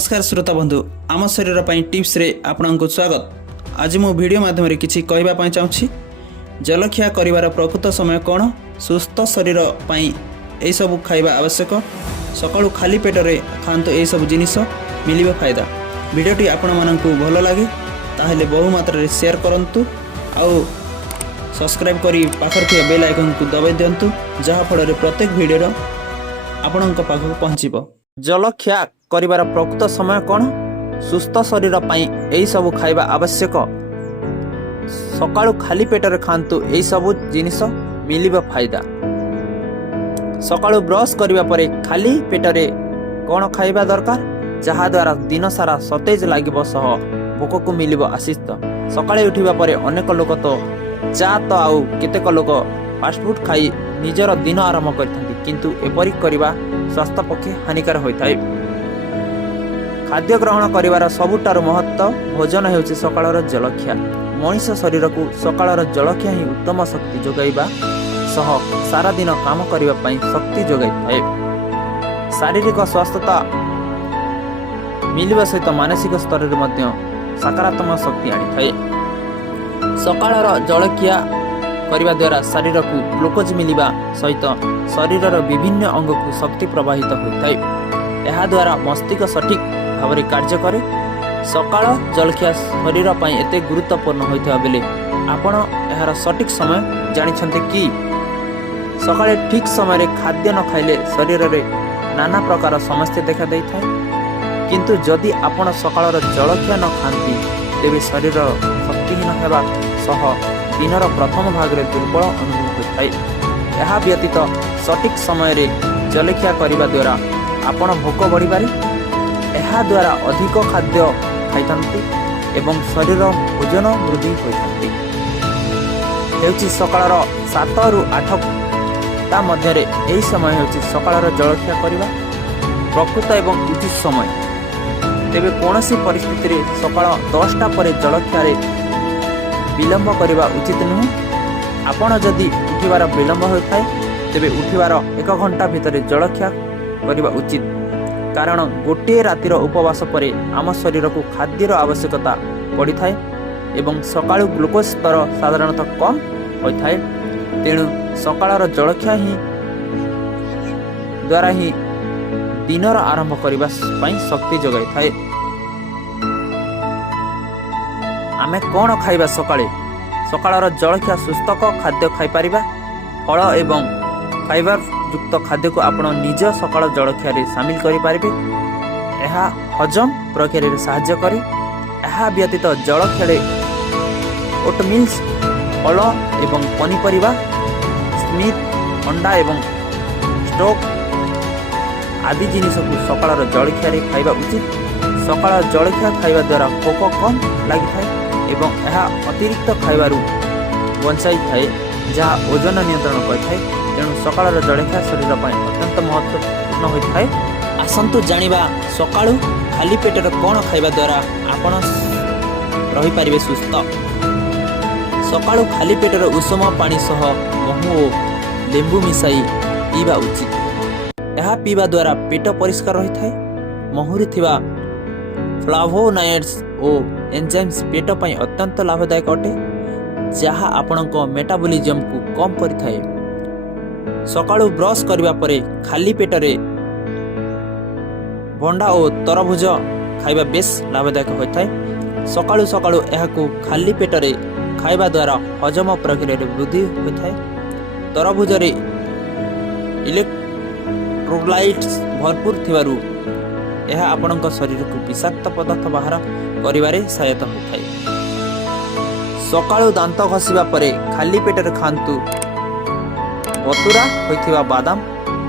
नमस्कार श्रोता बंधु आम शरीर पर टिप्स रे आपनको स्वागत। आज मो वीडियो माध्यम किसी कहवाई चाहूँगी जलखिया कर प्रकृत समय कौन सुस्थ शरीर पर यही सब खाଇବା आवश्यक। सकाळु खाली पेटरे खातु यही सब जिनिस मिलिबा फायदा। वीडियोटी आपण मानकु भल लगे ताहले बहु मात्रा शेयर करंतु आउ सब्सक्राइब करी पाखर थिया बेल आइकन को दबाई दियंतु जहा फल प्रत्येक वीडियो आपणक पाखक पहुँचब। जलखिया करिवार प्रकृत समय कौन सुस्थ शरीर पर यही सब खाଇବା आवश्यक। सकाळु खाली पेटरे खातु यही सब जिनिस मिलिबा फायदा। सकाळु ब्रश करिवा परे खाली पेटरे कौन खाଇବା दरकार जहा द्वारा दिन सारा सतेज लागिबो सह भोक को मिलिबो आशिस्त। सकाळे उठिबा परे अनेक लोक तो चा तो आउ केतेक लोक फास्ट फूड खाई निजर दिन आरंभ करथांती किंतु एपरि करिवा स्वास्थ्य पक्षे हानिकर होइथाय। खाद्य ग्रहण करिवार सबुठार महत्व भोजन हेउछि सकाळर जलखिया। मनीष शरीर को सकाळर जलखिया ही उत्तम शक्ति जोगाइबा सह सारा दिन काम करिबा पई शक्ति जोगाइथाय। शारीरिक स्वास्थ्यता मिलिबा सहित मानसिक स्तर रे मध्य सकारात्मक शक्ति आनिथाय। सकाळर जलखिया करिबा द्वारा शरीर को ग्लूकोज मिलिबा सहित शरीरर विभिन्न अंग को शक्ति प्रवाहित होइथाय। एहा द्वारा मस्तिष्क सठिक भाव में कार्य करे। सकाळ जलखिया शरीर पई एते गुरुत्वपूर्ण होइथा बेले आपण एहार सठिक समय जानिछन्ते कि सकाळे ठीक समय रे खाद्य न खाइले शरीर रे नाना प्रकार समस्या देखा दैथाय। किंतु जदि आपण सकाळर जलखिया न खांती तेबे शरीर शक्तिहीन हेबा सह दिनर प्रथम भाग रे दुर्बल अनुभव होइथाय। एहा व्यतीत सठिक समय रे जलखिया करिबा द्वारा आपण भोक बढ़ी पारे। एहा द्वारा अधिक खाद्य खाइथांती एवं शरीर ओजन वृद्धि होइथांती। हेउछि सकाळर 7 रु 8 ता मध्य रे एही समय हेउछि सकाळर जलखिया करिबा प्रकृत एवं उचित समय। तेबे कोनोसी परिस्थिति रे सकाळ 10टा परे जलखिया रे विलंब करिबा उचित नुह। आपण जदि उठिबार विलंब होइथाय तेबे उठिबार 1 घंटा भितर जलखिया करिबा उचित। कारण गोटे रातिर उपवास परे आम शरीर को खाद्यर आवश्यकता पड़ी थाए एवं सकाळु ग्लूकोज स्तर साधारणतः कम होइथाय। तेणु सकाळर जलखिया ही द्वारा ही दिनर आरंभ करिबा पई शक्ति जोगाई थाए। आमे कोन खाइबा सकाळे सकाळर जलखिया सुस्थक खाद्य खाइ परिबा। फल एवं फाइबर युक्त खाद्य को आपण निज सकाळ जलखिया रे शामिल करि परिबे। एहा हजम प्रक्रिया रे सहायता करे। एहा व्यतीत जलखिया रे ओटमिल्स फल एवं पनीपरिबा स्मिथ अंडा एवं स्टोक आदि जिनिस को सकाळर जलखिया रे खाइबा उचित। सकाळ जलखिया खाइबा द्वारा भोक कम लागि थाए एवं एहा अतिरिक्त खाइबारु बंचाई थाए जहा ओजन नियंत्रण करथाय। तेणु सकाळर जलखिया शरीर पर अत्यंत महत्वपूर्ण होइथाय। आसंतु जानिबा सकाळु खाली पेटरे कोन खाइबा द्वारा आपण रहि परिबे सुस्थ। सकाळु खाली पेटरे उषम पानी सह महू ओ लेंबू मिसाई पीबा उचित। एहा पीबा द्वारा पेट परिष्कार रहिथाय। महूरी थिबा फ्लावोनाइड्स ओ एंजाइम्स पेट पई अत्यंत लाभदायक अटे जहा आपणक मेटाबॉलिज्म को कम करिथाय। सकाळु ब्रश करिबा परे खाली पेटरे भंडा और तरभुज खाइबा बेस लाभदायक होइथाय। सकाळु सकाळु एहाकु खाली पेटरे खाइबा द्वारा हजम प्रक्रिया रे वृद्धि होइथाय। तरभुज रे इलेक्ट्रोलाइट्स भरपूर थिबारु एहा आपणक शरीर को विषाक्त पदार्थ बाहर करिबारे सहायता होइथाय। सकाळु दांत घसिबा परे खाली पेटरे खांतु बतुरा होइथिबा बादाम।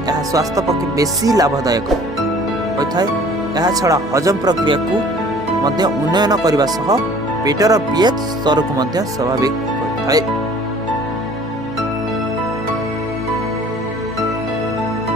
एहा स्वास्थ्य पक्षे बेसी लाभदायक होइथाय। एहा छड़ा हजम प्रक्रिया को मध्य उन्नयन करिबा सह पेटर पीएच स्तर को मध्य स्वाभाविक होइथाय।